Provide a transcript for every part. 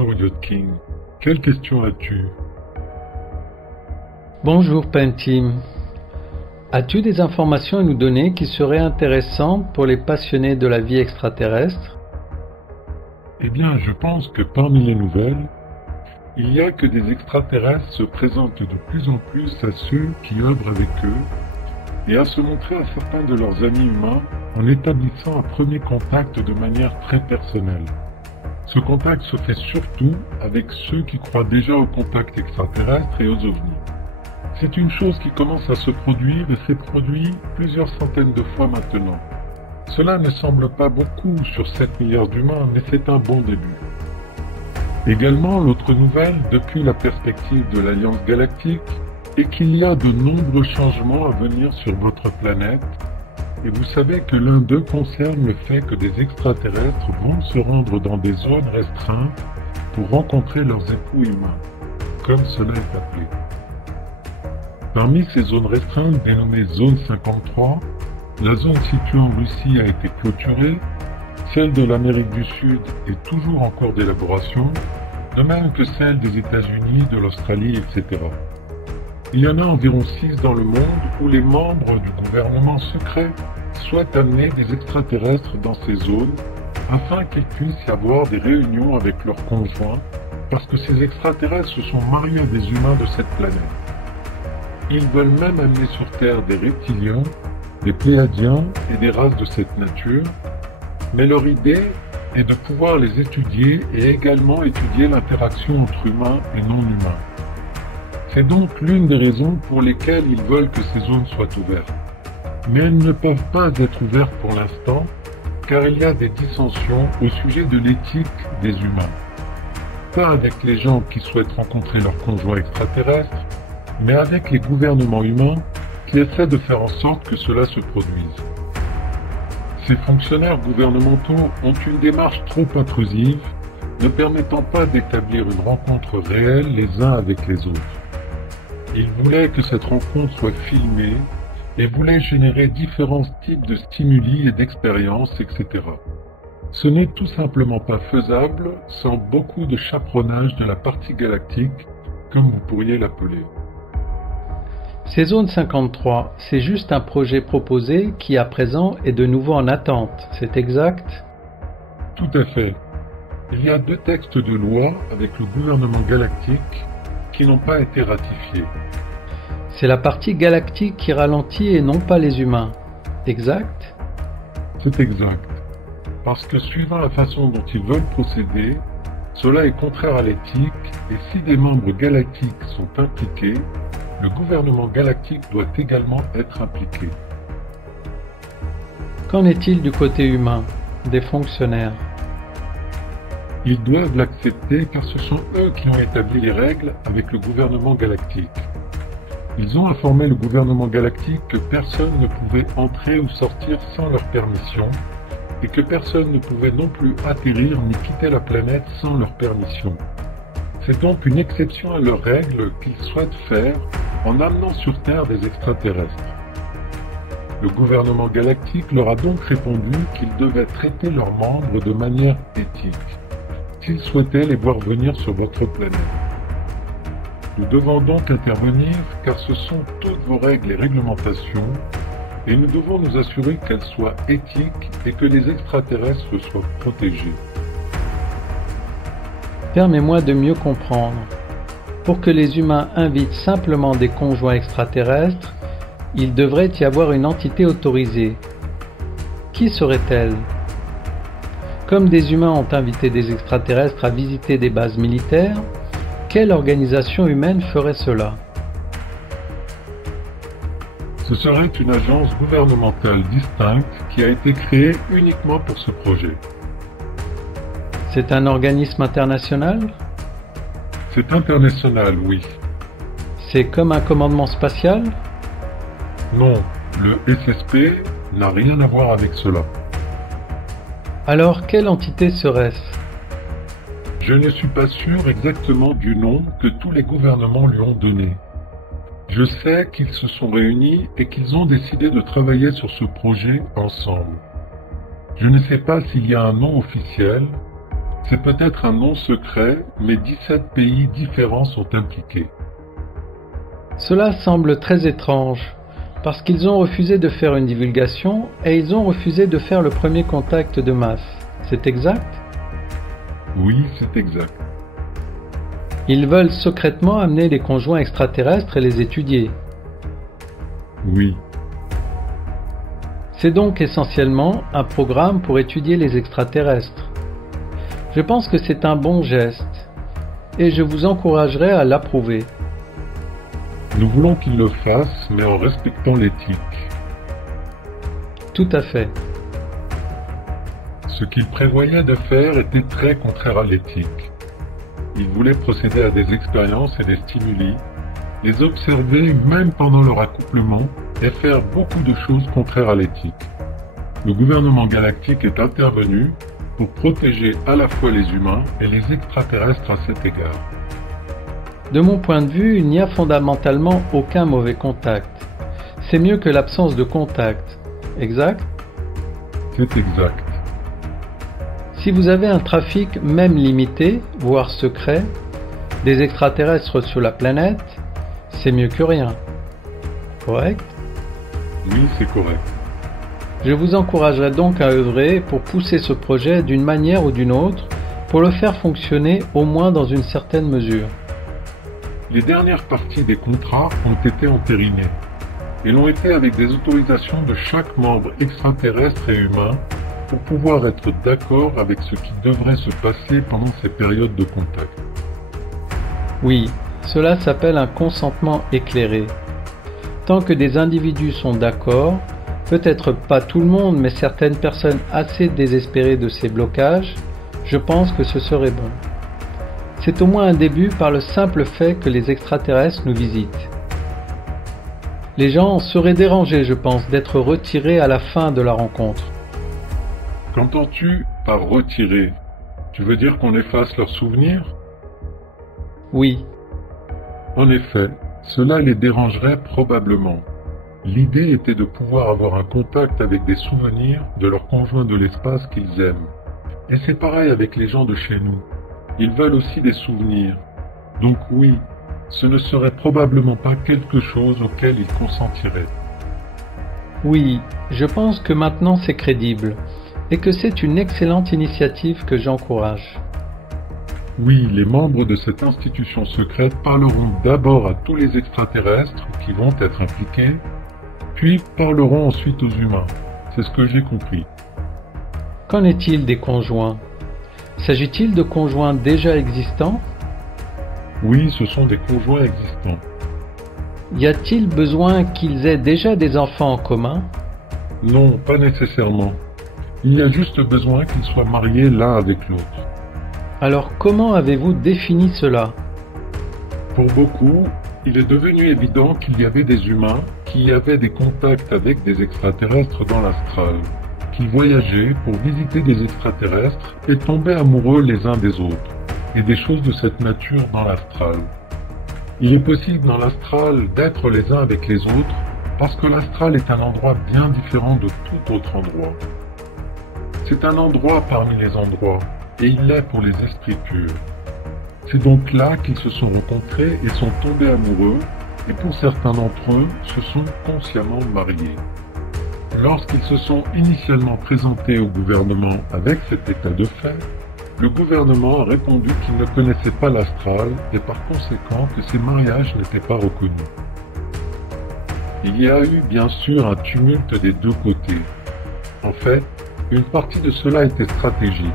Bonjour Yodking, quelle question as-tu? Bonjour Pentim. As-tu des informations à nous donner qui seraient intéressantes pour les passionnés de la vie extraterrestre? Eh bien, je pense que parmi les nouvelles, il y a que des extraterrestres se présentent de plus en plus à ceux qui œuvrent avec eux et à se montrer à certains de leurs amis humains en établissant un premier contact de manière très personnelle. Ce contact se fait surtout avec ceux qui croient déjà au contact extraterrestre et aux ovnis. C'est une chose qui commence à se produire et s'est produit plusieurs centaines de fois maintenant. Cela ne semble pas beaucoup sur 7 milliards d'humains, mais c'est un bon début. Également, l'autre nouvelle, depuis la perspective de l'Alliance Galactique, est qu'il y a de nombreux changements à venir sur votre planète, et vous savez que l'un d'eux concerne le fait que des extraterrestres vont se rendre dans des zones restreintes pour rencontrer leurs époux humains, comme cela est appelé. Parmi ces zones restreintes, dénommées Zone 53, la zone située en Russie a été clôturée, celle de l'Amérique du Sud est toujours en cours d'élaboration, de même que celle des États-Unis, de l'Australie, etc. Il y en a environ 6 dans le monde où les membres du gouvernement secret souhaitent amener des extraterrestres dans ces zones afin qu'ils puissent y avoir des réunions avec leurs conjoints parce que ces extraterrestres se sont mariés à des humains de cette planète. Ils veulent même amener sur Terre des reptiliens, des pléiadiens et des races de cette nature, mais leur idée est de pouvoir les étudier et également étudier l'interaction entre humains et non-humains. C'est donc l'une des raisons pour lesquelles ils veulent que ces zones soient ouvertes. Mais elles ne peuvent pas être ouvertes pour l'instant, car il y a des dissensions au sujet de l'éthique des humains. Pas avec les gens qui souhaitent rencontrer leurs conjoints extraterrestres, mais avec les gouvernements humains qui essaient de faire en sorte que cela se produise. Ces fonctionnaires gouvernementaux ont une démarche trop intrusive, ne permettant pas d'établir une rencontre réelle les uns avec les autres. Ils voulaient que cette rencontre soit filmée et voulaient générer différents types de stimuli et d'expériences, etc. Ce n'est tout simplement pas faisable sans beaucoup de chaperonnage de la partie galactique, comme vous pourriez l'appeler. Ces zones 53, c'est juste un projet proposé qui à présent est de nouveau en attente, c'est exact? Tout à fait. Il y a 2 textes de loi avec le gouvernement galactique qui n'ont pas été ratifiés. C'est la partie galactique qui ralentit et non pas les humains, exact? C'est exact. Parce que suivant la façon dont ils veulent procéder, cela est contraire à l'éthique et si des membres galactiques sont impliqués, le gouvernement galactique doit également être impliqué. Qu'en est-il du côté humain, des fonctionnaires? Ils doivent l'accepter car ce sont eux qui ont établi les règles avec le gouvernement galactique. Ils ont informé le gouvernement galactique que personne ne pouvait entrer ou sortir sans leur permission et que personne ne pouvait non plus atterrir ni quitter la planète sans leur permission. C'est donc une exception à leurs règles qu'ils souhaitent faire en amenant sur Terre des extraterrestres. Le gouvernement galactique leur a donc répondu qu'ils devaient traiter leurs membres de manière éthique, s'ils souhaitaient les voir venir sur votre planète. Nous devons donc intervenir car ce sont toutes vos règles et réglementations et nous devons nous assurer qu'elles soient éthiques et que les extraterrestres soient protégés. Permets-moi de mieux comprendre. Pour que les humains invitent simplement des conjoints extraterrestres, il devrait y avoir une entité autorisée. Qui serait-elle? Comme des humains ont invité des extraterrestres à visiter des bases militaires, quelle organisation humaine ferait cela? Ce serait une agence gouvernementale distincte qui a été créée uniquement pour ce projet. C'est un organisme international? C'est international, oui. C'est comme un commandement spatial? Non, le SSP n'a rien à voir avec cela. Alors, quelle entité serait-ce? Je ne suis pas sûr exactement du nom que tous les gouvernements lui ont donné. Je sais qu'ils se sont réunis et qu'ils ont décidé de travailler sur ce projet ensemble. Je ne sais pas s'il y a un nom officiel, C'est peut-être un nom secret, mais 17 pays différents sont impliqués. Cela semble très étrange, parce qu'ils ont refusé de faire une divulgation et ils ont refusé de faire le premier contact de masse. C'est exact? Oui, c'est exact. Ils veulent secrètement amener les conjoints extraterrestres et les étudier. Oui. C'est donc essentiellement un programme pour étudier les extraterrestres. Je pense que c'est un bon geste, et je vous encouragerai à l'approuver. Nous voulons qu'ils le fassent, mais en respectant l'éthique. Tout à fait. Ce qu'ils prévoyaient de faire était très contraire à l'éthique. Ils voulaient procéder à des expériences et des stimuli, les observer même pendant leur accouplement et faire beaucoup de choses contraires à l'éthique. Le gouvernement galactique est intervenu pour protéger à la fois les humains et les extraterrestres à cet égard. De mon point de vue, il n'y a fondamentalement aucun mauvais contact. C'est mieux que l'absence de contact. Exact? C'est exact. Si vous avez un trafic même limité, voire secret, des extraterrestres sur la planète, c'est mieux que rien. Correct? Oui, c'est correct. Je vous encouragerai donc à œuvrer pour pousser ce projet d'une manière ou d'une autre, pour le faire fonctionner au moins dans une certaine mesure. Les dernières parties des contrats ont été entérinées et l'ont été avec des autorisations de chaque membre extraterrestre et humain pour pouvoir être d'accord avec ce qui devrait se passer pendant ces périodes de contact. Oui, cela s'appelle un consentement éclairé. Tant que des individus sont d'accord, peut-être pas tout le monde, mais certaines personnes assez désespérées de ces blocages, je pense que ce serait bon. C'est au moins un début par le simple fait que les extraterrestres nous visitent. Les gens seraient dérangés, je pense, d'être retirés à la fin de la rencontre. Qu'entends-tu par retirer? Tu veux dire qu'on efface leurs souvenirs? Oui, En effet, cela les dérangerait probablement. L'idée était de pouvoir avoir un contact avec des souvenirs de leurs conjoints de l'espace qu'ils aiment. Et c'est pareil avec les gens de chez nous. Ils veulent aussi des souvenirs. Donc oui, ce ne serait probablement pas quelque chose auquel ils consentiraient. oui, je pense que maintenant c'est crédible, et que c'est une excellente initiative que j'encourage. Oui, les membres de cette institution secrète parleront d'abord à tous les extraterrestres qui vont être impliqués, puis parleront ensuite aux humains. C'est ce que j'ai compris. Qu'en est-il des conjoints? S'agit-il de conjoints déjà existants? Oui, ce sont des conjoints existants. Y a-t-il besoin qu'ils aient déjà des enfants en commun? Non, pas nécessairement. Il y a juste besoin qu'ils soient mariés l'un avec l'autre. Alors comment avez-vous défini cela? Pour beaucoup, il est devenu évident qu'il y avait des humains qui avaient des contacts avec des extraterrestres dans l'astral, qui voyageaient pour visiter des extraterrestres et tombaient amoureux les uns des autres, et des choses de cette nature dans l'astral. Il est possible dans l'astral d'être les uns avec les autres parce que l'astral est un endroit bien différent de tout autre endroit. C'est un endroit parmi les endroits, et il l'est pour les esprits purs. C'est donc là qu'ils se sont rencontrés et sont tombés amoureux, et pour certains d'entre eux, se sont consciemment mariés. Lorsqu'ils se sont initialement présentés au gouvernement avec cet état de fait, le gouvernement a répondu qu'il ne connaissait pas l'astral et par conséquent que ces mariages n'étaient pas reconnus. Il y a eu bien sûr un tumulte des deux côtés. En fait, une partie de cela était stratégique,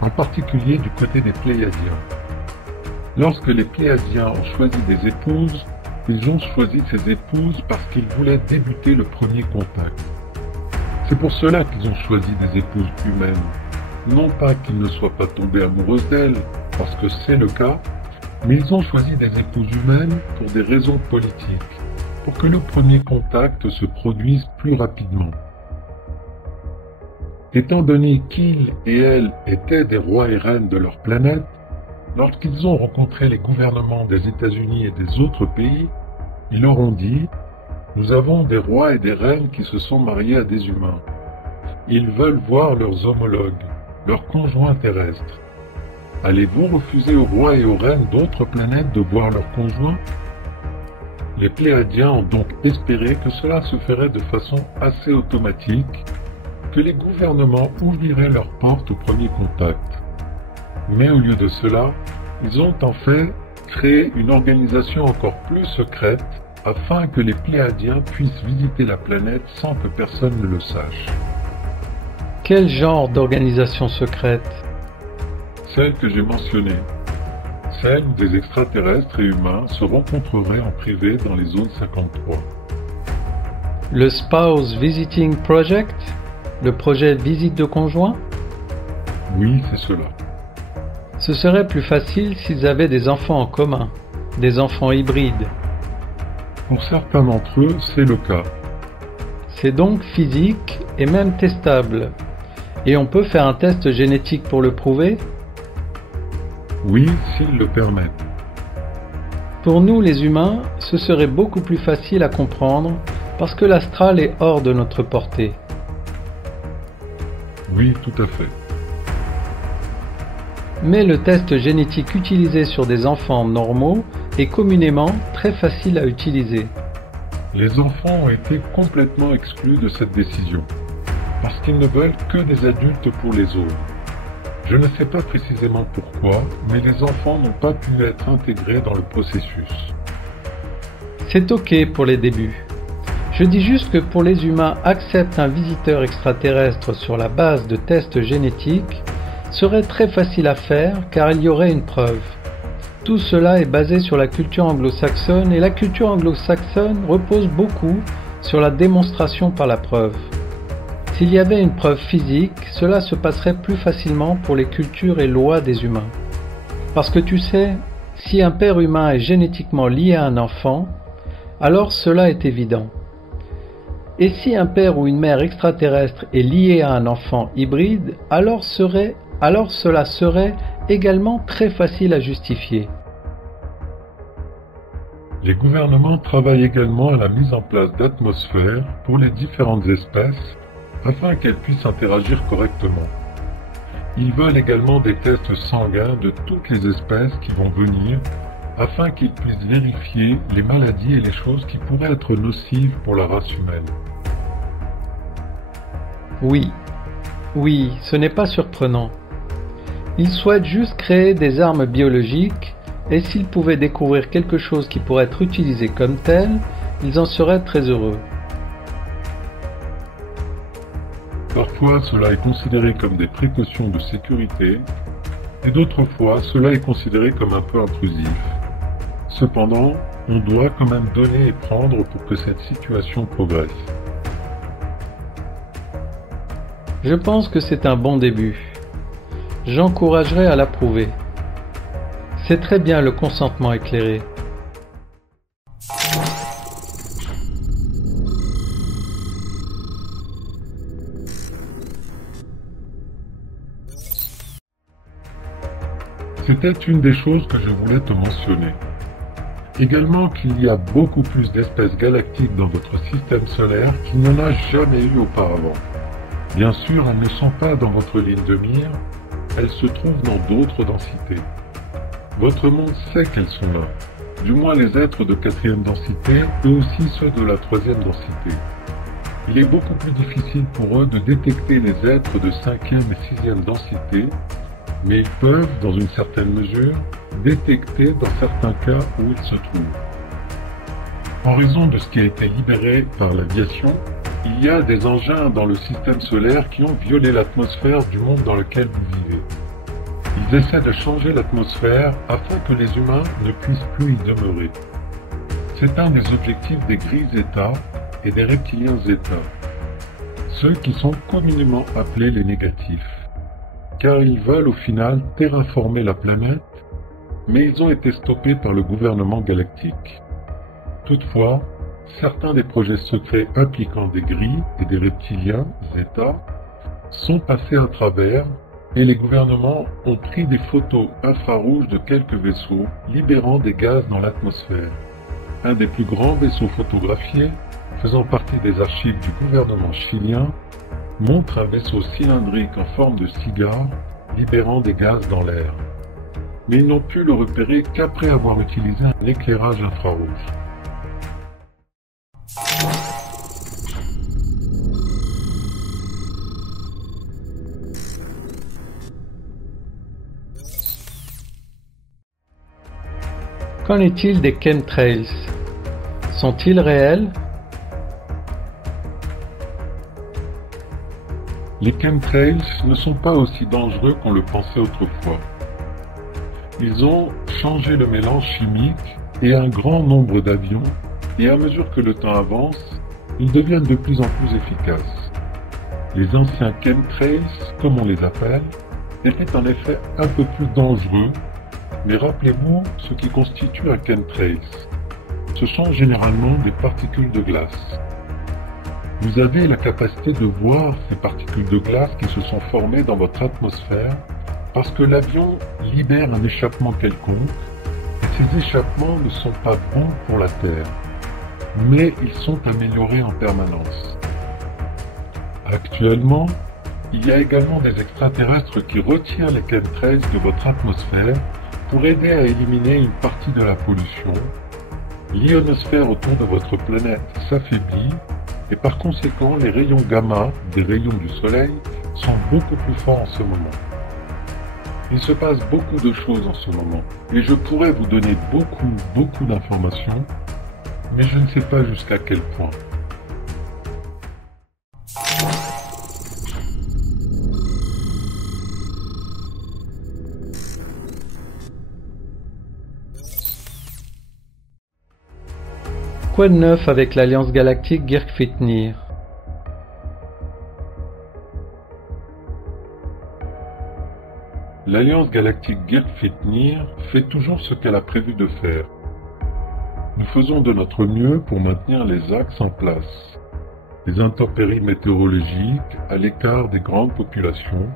en particulier du côté des Pléiadiens. Lorsque les Pléiadiens ont choisi des épouses, ils ont choisi ces épouses parce qu'ils voulaient débuter le premier contact. C'est pour cela qu'ils ont choisi des épouses humaines. Non pas qu'ils ne soient pas tombés amoureux d'elles, parce que c'est le cas, mais ils ont choisi des épouses humaines pour des raisons politiques, pour que le premier contact se produise plus rapidement. Étant donné qu'ils et elles étaient des rois et reines de leur planète, lorsqu'ils ont rencontré les gouvernements des États-Unis et des autres pays, ils leur ont dit « Nous avons des rois et des reines qui se sont mariés à des humains. Ils veulent voir leurs homologues, leurs conjoints terrestres. allez-vous refuser aux rois et aux reines d'autres planètes de voir leurs conjoints? Les Pléiadiens ont donc espéré que cela se ferait de façon assez automatique, que les gouvernements ouvriraient leurs portes au premier contact. Mais au lieu de cela, ils ont en fait créé une organisation encore plus secrète afin que les Pléiadiens puissent visiter la planète sans que personne ne le sache. Quel genre d'organisation secrète? Celle que j'ai mentionnée. Celle où des extraterrestres et humains se rencontreraient en privé dans les zones 53. Le Spouse Visiting Project? Le projet visite de conjoint? Oui, c'est cela. Ce serait plus facile s'ils avaient des enfants en commun, des enfants hybrides. Pour certains d'entre eux, c'est le cas. C'est donc physique et même testable. Et on peut faire un test génétique pour le prouver? Oui, s'ils le permettent. Pour nous les humains, ce serait beaucoup plus facile à comprendre parce que l'astral est hors de notre portée. Oui, tout à fait. Mais le test génétique utilisé sur des enfants normaux est communément très facile à utiliser. Les enfants ont été complètement exclus de cette décision, parce qu'ils ne veulent que des adultes pour les autres. Je ne sais pas précisément pourquoi, mais les enfants n'ont pas pu être intégrés dans le processus. C'est ok pour les débuts. Je dis juste que pour les humains acceptent un visiteur extraterrestre sur la base de tests génétiques serait très facile à faire car il y aurait une preuve. Tout cela est basé sur la culture anglo-saxonne et la culture anglo-saxonne repose beaucoup sur la démonstration par la preuve. S'il y avait une preuve physique, cela se passerait plus facilement pour les cultures et lois des humains. Parce que tu sais, si un père humain est génétiquement lié à un enfant, alors cela est évident. Et si un père ou une mère extraterrestre est lié à un enfant hybride, alors cela serait également très facile à justifier. Les gouvernements travaillent également à la mise en place d'atmosphères pour les différentes espèces afin qu'elles puissent interagir correctement. Ils veulent également des tests sanguins de toutes les espèces qui vont venir afin qu'ils puissent vérifier les maladies et les choses qui pourraient être nocives pour la race humaine. Oui, ce n'est pas surprenant. Ils souhaitent juste créer des armes biologiques et s'ils pouvaient découvrir quelque chose qui pourrait être utilisé comme tel, ils en seraient très heureux. Parfois, cela est considéré comme des précautions de sécurité, et d'autres fois, cela est considéré comme un peu intrusif. Cependant, on doit quand même donner et prendre pour que cette situation progresse. Je pense que c'est un bon début. J'encouragerais à l'approuver. C'est très bien le consentement éclairé. C'était une des choses que je voulais te mentionner. Également qu'il y a beaucoup plus d'espèces galactiques dans votre système solaire qu'il n'y en a jamais eu auparavant. Bien sûr, elles ne sont pas dans votre ligne de mire, elles se trouvent dans d'autres densités. Votre monde sait qu'elles sont là, du moins les êtres de 4e densité et aussi ceux de la 3e densité. Il est beaucoup plus difficile pour eux de détecter les êtres de 5e et 6e densité, mais ils peuvent, dans une certaine mesure, détecter dans certains cas où ils se trouvent. En raison de ce qui a été libéré par l'aviation, il y a des engins dans le système solaire qui ont violé l'atmosphère du monde dans lequel vous vivez. Ils essaient de changer l'atmosphère afin que les humains ne puissent plus y demeurer. C'est un des objectifs des gris Zeta et des reptiliens Zeta, ceux qui sont communément appelés les négatifs, car ils veulent au final terraformer la planète, mais ils ont été stoppés par le gouvernement galactique. Toutefois, certains des projets secrets impliquant des gris et des reptiliens Zeta sont passés à travers et les gouvernements ont pris des photos infrarouges de quelques vaisseaux libérant des gaz dans l'atmosphère. Un des plus grands vaisseaux photographiés, faisant partie des archives du gouvernement chilien, montre un vaisseau cylindrique en forme de cigare libérant des gaz dans l'air. mais ils n'ont pu le repérer qu'après avoir utilisé un éclairage infrarouge. Qu'en est-il des chemtrails? Sont-ils réels? Les chemtrails ne sont pas aussi dangereux qu'on le pensait autrefois. Ils ont changé le mélange chimique et un grand nombre d'avions, et à mesure que le temps avance, ils deviennent de plus en plus efficaces. Les anciens chemtrails, comme on les appelle, étaient en effet un peu plus dangereux, mais rappelez-vous ce qui constitue un chemtrail. Ce sont généralement des particules de glace. Vous avez la capacité de voir ces particules de glace qui se sont formées dans votre atmosphère parce que l'avion libère un échappement quelconque, et ces échappements ne sont pas bons pour la Terre, mais ils sont améliorés en permanence. Actuellement, il y a également des extraterrestres qui retirent les chemtrails de votre atmosphère pour aider à éliminer une partie de la pollution. L'ionosphère autour de votre planète s'affaiblit et par conséquent les rayons gamma des rayons du Soleil sont beaucoup plus forts en ce moment. Il se passe beaucoup de choses en ce moment et je pourrais vous donner beaucoup d'informations, mais je ne sais pas jusqu'à quel point. Quoi de neuf avec l'Alliance Galactique Girk-Fitnir? L'Alliance Galactique Girk-Fitnir fait toujours ce qu'elle a prévu de faire. Nous faisons de notre mieux pour maintenir les axes en place, les intempéries météorologiques à l'écart des grandes populations,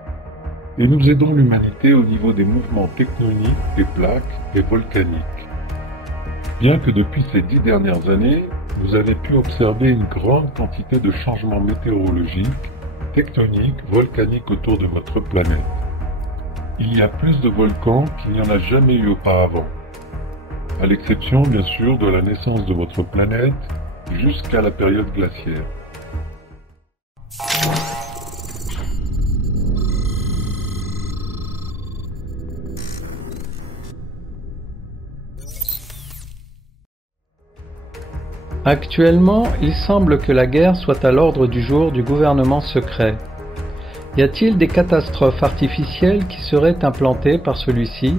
et nous aidons l'humanité au niveau des mouvements tectoniques des plaques et volcaniques. Bien que depuis ces 10 dernières années, vous avez pu observer une grande quantité de changements météorologiques, tectoniques, volcaniques autour de votre planète. Il y a plus de volcans qu'il n'y en a jamais eu auparavant, à l'exception bien sûr de la naissance de votre planète jusqu'à la période glaciaire. Actuellement, il semble que la guerre soit à l'ordre du jour du gouvernement secret. Y a-t-il des catastrophes artificielles qui seraient implantées par celui-ci?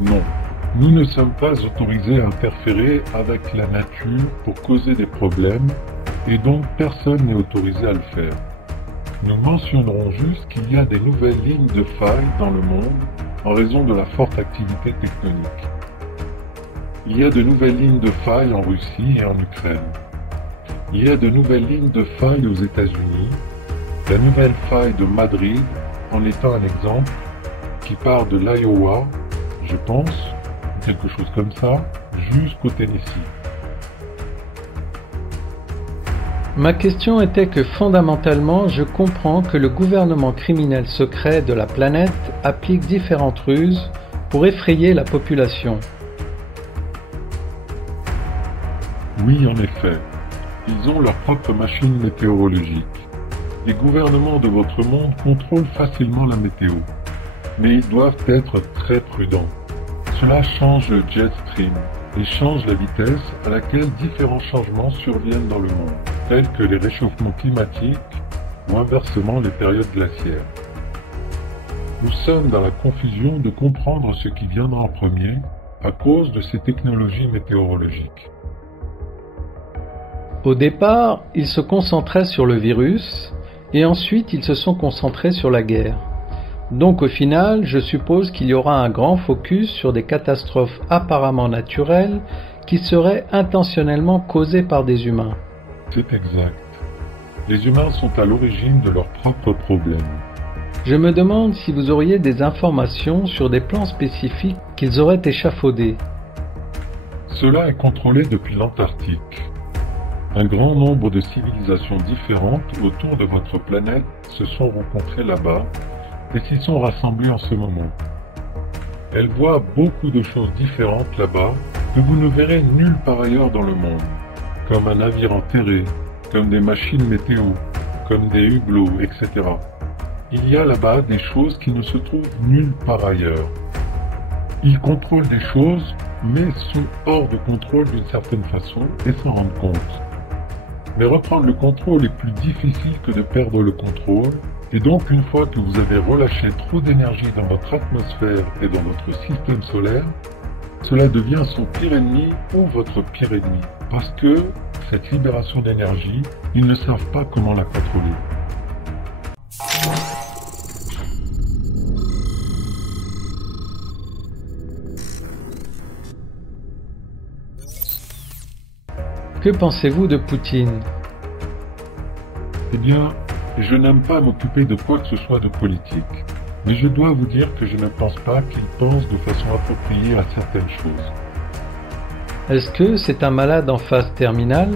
Non, nous ne sommes pas autorisés à interférer avec la nature pour causer des problèmes, et donc personne n'est autorisé à le faire. Nous mentionnerons juste qu'il y a des nouvelles lignes de faille dans le monde en raison de la forte activité tectonique. Il y a de nouvelles lignes de faille en Russie et en Ukraine. Il y a de nouvelles lignes de faille aux États-Unis. La nouvelle faille de Madrid en étant un exemple qui part de l'Iowa, je pense, quelque chose comme ça, jusqu'au Tennessee. Ma question était que fondamentalement, je comprends que le gouvernement criminel secret de la planète applique différentes ruses pour effrayer la population. Oui, en effet. Ils ont leur propre machine météorologique. Les gouvernements de votre monde contrôlent facilement la météo. Mais ils doivent être très prudents. Cela change le jet stream et change la vitesse à laquelle différents changements surviennent dans le monde, tels que les réchauffements climatiques ou inversement les périodes glaciaires. Nous sommes dans la confusion de comprendre ce qui viendra en premier à cause de ces technologies météorologiques. Au départ, ils se concentraient sur le virus, et ensuite ils se sont concentrés sur la guerre. Donc au final, je suppose qu'il y aura un grand focus sur des catastrophes apparemment naturelles qui seraient intentionnellement causées par des humains. C'est exact. Les humains sont à l'origine de leurs propres problèmes. Je me demande si vous auriez des informations sur des plans spécifiques qu'ils auraient échafaudés. Cela est contrôlé depuis l'Antarctique. Un grand nombre de civilisations différentes autour de votre planète se sont rencontrées là-bas et s'y sont rassemblées en ce moment. Elles voient beaucoup de choses différentes là-bas que vous ne verrez nulle part ailleurs dans le monde, comme un navire enterré, comme des machines météo, comme des hublots, etc. Il y a là-bas des choses qui ne se trouvent nulle part ailleurs. Ils contrôlent des choses, mais sont hors de contrôle d'une certaine façon et s'en rendent compte. Mais reprendre le contrôle est plus difficile que de perdre le contrôle, et donc une fois que vous avez relâché trop d'énergie dans votre atmosphère et dans votre système solaire, cela devient son pire ennemi ou votre pire ennemi, parce que cette libération d'énergie, ils ne savent pas comment la contrôler. Que pensez-vous de Poutine? Eh bien, je n'aime pas m'occuper de quoi que ce soit de politique, mais je dois vous dire que je ne pense pas qu'il pense de façon appropriée à certaines choses. Est-ce que c'est un malade en phase terminale?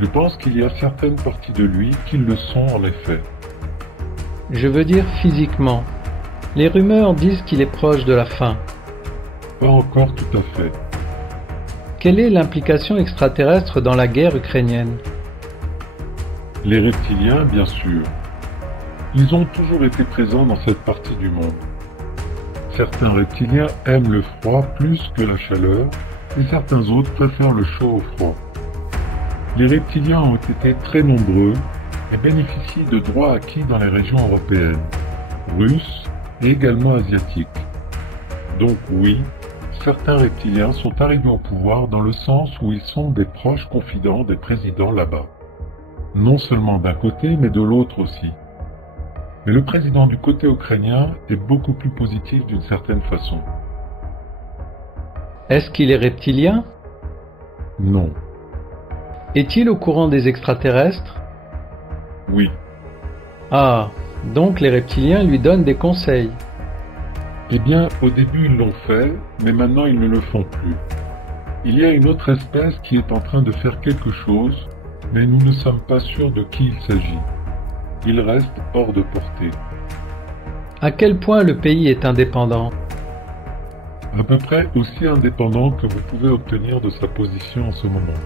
Je pense qu'il y a certaines parties de lui qui le sont en effet. Je veux dire physiquement. Les rumeurs disent qu'il est proche de la fin. Pas encore tout à fait. Quelle est l'implication extraterrestre dans la guerre ukrainienne? Les reptiliens, bien sûr. Ils ont toujours été présents dans cette partie du monde. Certains reptiliens aiment le froid plus que la chaleur, et certains autres préfèrent le chaud au froid. Les reptiliens ont été très nombreux et bénéficient de droits acquis dans les régions européennes, russes et également asiatiques. Donc oui, certains reptiliens sont arrivés au pouvoir dans le sens où ils sont des proches confidents des présidents là-bas. Non seulement d'un côté, mais de l'autre aussi. Mais le président du côté ukrainien est beaucoup plus positif d'une certaine façon. Est-ce qu'il est reptilien? Non. Est-il au courant des extraterrestres? Oui. Ah, donc les reptiliens lui donnent des conseils. Eh bien, au début ils l'ont fait, mais maintenant ils ne le font plus. Il y a une autre espèce qui est en train de faire quelque chose, mais nous ne sommes pas sûrs de qui il s'agit. Il reste hors de portée. À quel point le pays est indépendant? À peu près aussi indépendant que vous pouvez obtenir de sa position en ce moment.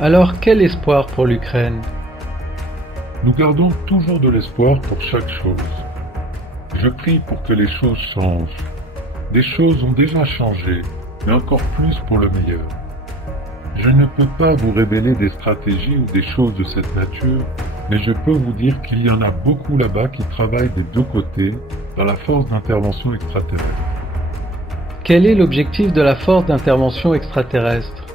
Alors quel espoir pour l'Ukraine? Nous gardons toujours de l'espoir pour chaque chose. Je prie pour que les choses changent. Des choses ont déjà changé, mais encore plus pour le meilleur. Je ne peux pas vous révéler des stratégies ou des choses de cette nature, mais je peux vous dire qu'il y en a beaucoup là-bas qui travaillent des deux côtés dans la force d'intervention extraterrestre. Quel est l'objectif de la force d'intervention extraterrestre?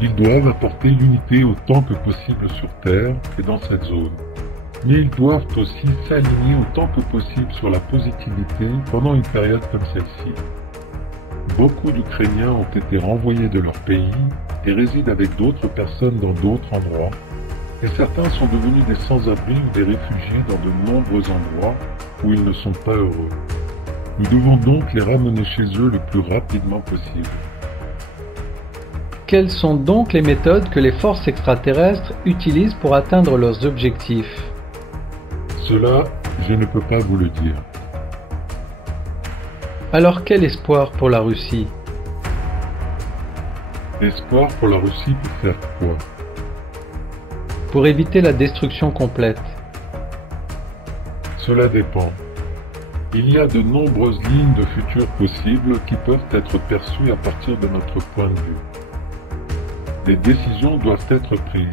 Ils doivent apporter l'unité autant que possible sur Terre et dans cette zone. Mais ils doivent aussi s'aligner autant que possible sur la positivité pendant une période comme celle-ci. Beaucoup d'Ukrainiens ont été renvoyés de leur pays et résident avec d'autres personnes dans d'autres endroits, et certains sont devenus des sans-abri ou des réfugiés dans de nombreux endroits où ils ne sont pas heureux. Nous devons donc les ramener chez eux le plus rapidement possible. Quelles sont donc les méthodes que les forces extraterrestres utilisent pour atteindre leurs objectifs? Cela, je ne peux pas vous le dire. Alors quel espoir pour la Russie? Espoir pour la Russie pour faire quoi? Pour éviter la destruction complète. Cela dépend. Il y a de nombreuses lignes de futur possibles qui peuvent être perçues à partir de notre point de vue. Des décisions doivent être prises.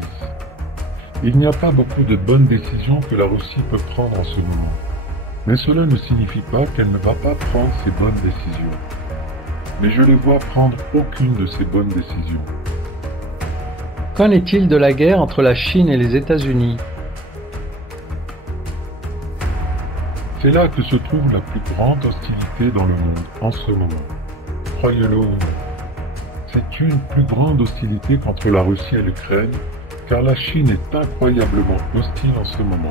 Il n'y a pas beaucoup de bonnes décisions que la Russie peut prendre en ce moment. Mais cela ne signifie pas qu'elle ne va pas prendre ces bonnes décisions. Mais je les vois prendre aucune de ces bonnes décisions. Qu'en est-il de la guerre entre la Chine et les États-Unis? C'est là que se trouve la plus grande hostilité dans le monde en ce moment. Croyez-le ou non. C'est une plus grande hostilité qu'entre la Russie et l'Ukraine, car la Chine est incroyablement hostile en ce moment.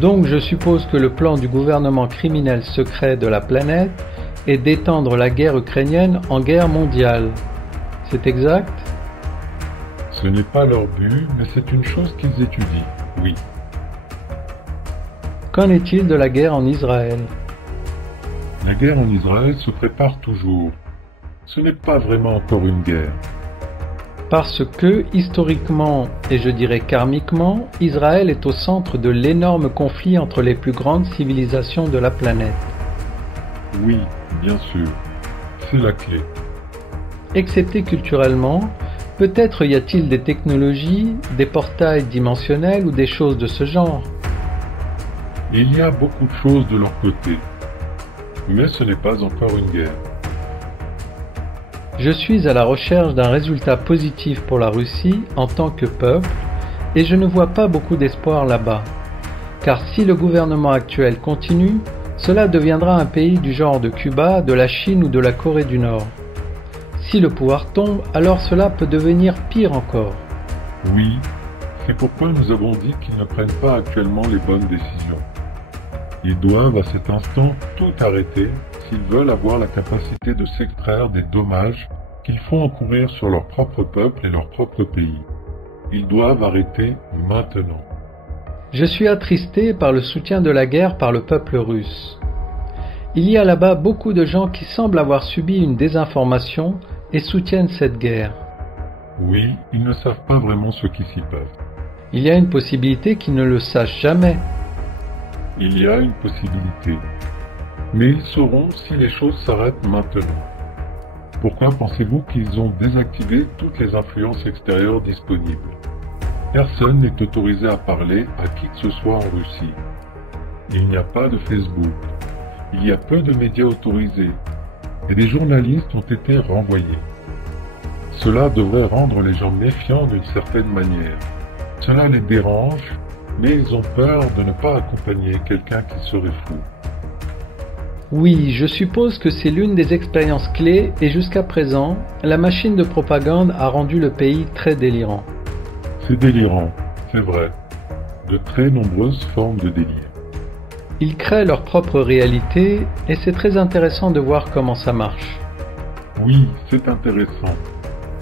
Donc je suppose que le plan du gouvernement criminel secret de la planète est d'étendre la guerre ukrainienne en guerre mondiale. C'est exact? Ce n'est pas leur but, mais c'est une chose qu'ils étudient, oui. Qu'en est-il de la guerre en Israël? La guerre en Israël se prépare toujours. Ce n'est pas vraiment encore une guerre. Parce que, historiquement et je dirais karmiquement, Israël est au centre de l'énorme conflit entre les plus grandes civilisations de la planète. Oui, bien sûr. C'est la clé. Excepté culturellement, peut-être y a-t-il des technologies, des portails dimensionnels ou des choses de ce genre. Il y a beaucoup de choses de leur côté. Mais ce n'est pas encore une guerre. Je suis à la recherche d'un résultat positif pour la Russie en tant que peuple et je ne vois pas beaucoup d'espoir là-bas. Car si le gouvernement actuel continue, cela deviendra un pays du genre de Cuba, de la Chine ou de la Corée du Nord. Si le pouvoir tombe, alors cela peut devenir pire encore. Oui, c'est pourquoi nous avons dit qu'ils ne prennent pas actuellement les bonnes décisions. Ils doivent à cet instant tout arrêter s'ils veulent avoir la capacité de s'extraire des dommages qu'ils font encourir sur leur propre peuple et leur propre pays. Ils doivent arrêter maintenant. Je suis attristé par le soutien de la guerre par le peuple russe. Il y a là-bas beaucoup de gens qui semblent avoir subi une désinformation et soutiennent cette guerre. Oui, ils ne savent pas vraiment ce qui s'y passe. Il y a une possibilité qu'ils ne le sachent jamais. Il y a une possibilité. Mais ils sauront si les choses s'arrêtent maintenant. Pourquoi pensez-vous qu'ils ont désactivé toutes les influences extérieures disponibles? Personne n'est autorisé à parler à qui que ce soit en Russie. Il n'y a pas de Facebook. Il y a peu de médias autorisés. Et des journalistes ont été renvoyés. Cela devrait rendre les gens méfiants d'une certaine manière. Cela les dérange, mais ils ont peur de ne pas accompagner quelqu'un qui serait fou. Oui, je suppose que c'est l'une des expériences clés et jusqu'à présent, la machine de propagande a rendu le pays très délirant. C'est délirant, c'est vrai. De très nombreuses formes de délire. Ils créent leur propre réalité et c'est très intéressant de voir comment ça marche. Oui, c'est intéressant.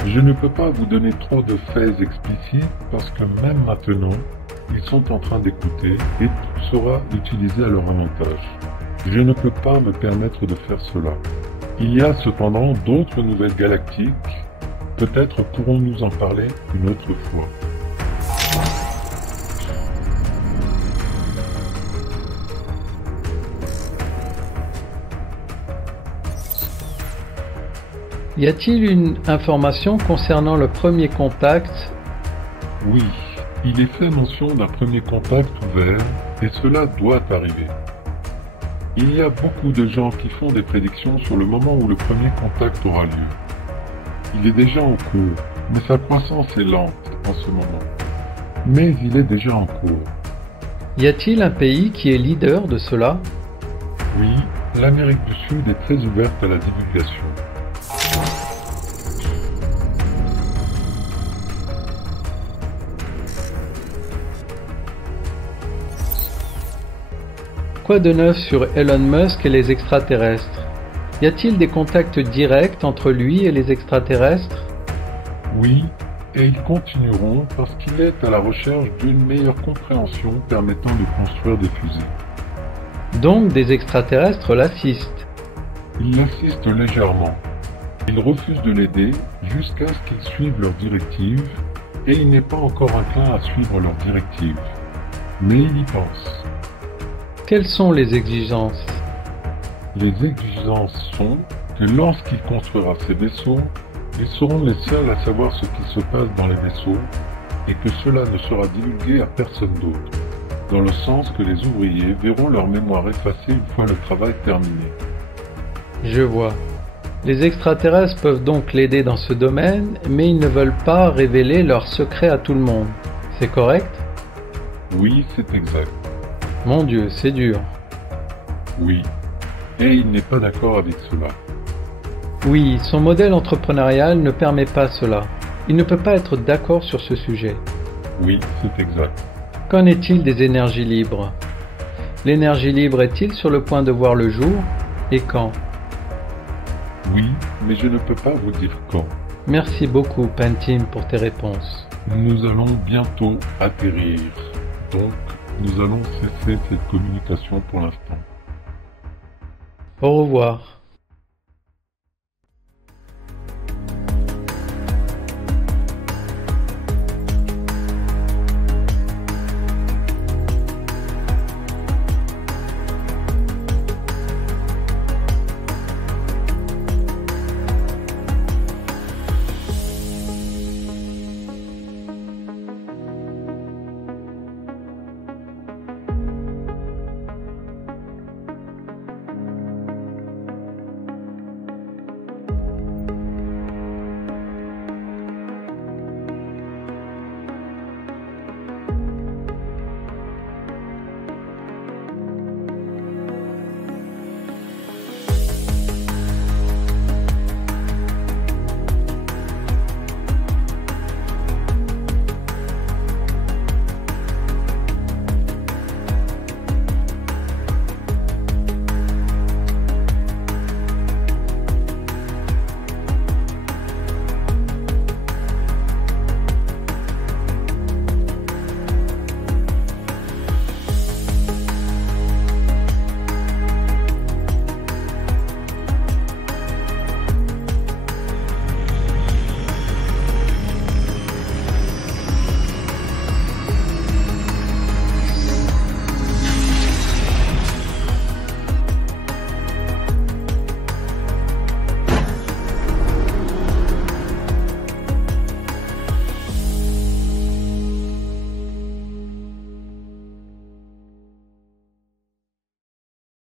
Je ne peux pas vous donner trop de faits explicites parce que même maintenant, ils sont en train d'écouter et tout sera utilisé à leur avantage. Je ne peux pas me permettre de faire cela. Il y a cependant d'autres nouvelles galactiques. Peut-être pourrons-nous en parler une autre fois. Y a-t-il une information concernant le premier contact? Oui, il est fait mention d'un premier contact ouvert et cela doit arriver. Il y a beaucoup de gens qui font des prédictions sur le moment où le premier contact aura lieu. Il est déjà en cours, mais sa croissance est lente en ce moment. Mais il est déjà en cours. Y a-t-il un pays qui est leader de cela? Oui, l'Amérique du Sud est très ouverte à la divulgation. Quoi de neuf sur Elon Musk et les extraterrestres? Y a-t-il des contacts directs entre lui et les extraterrestres? Oui, et ils continueront parce qu'il est à la recherche d'une meilleure compréhension permettant de construire des fusées. Donc des extraterrestres l'assistent. Ils l'assistent légèrement. Ils refusent de l'aider jusqu'à ce qu'il suive leurs directives et il n'est pas encore enclin à suivre leurs directives. Mais il y pense. Quelles sont les exigences? Les exigences sont que lorsqu'il construira ses vaisseaux, ils seront les seuls à savoir ce qui se passe dans les vaisseaux et que cela ne sera divulgué à personne d'autre, dans le sens que les ouvriers verront leur mémoire effacée une fois le travail terminé. Je vois. Les extraterrestres peuvent donc l'aider dans ce domaine, mais ils ne veulent pas révéler leurs secrets à tout le monde. C'est correct? Oui, c'est exact. Mon Dieu, c'est dur. Oui. Et il n'est pas d'accord avec cela. Oui, son modèle entrepreneurial ne permet pas cela. Il ne peut pas être d'accord sur ce sujet. Oui, c'est exact. Qu'en est-il des énergies libres? L'énergie libre est-il sur le point de voir le jour? Et quand? Oui, mais je ne peux pas vous dire quand. Merci beaucoup, Pentim, pour tes réponses. Nous allons bientôt atterrir, donc nous allons cesser cette communication pour l'instant. Au revoir.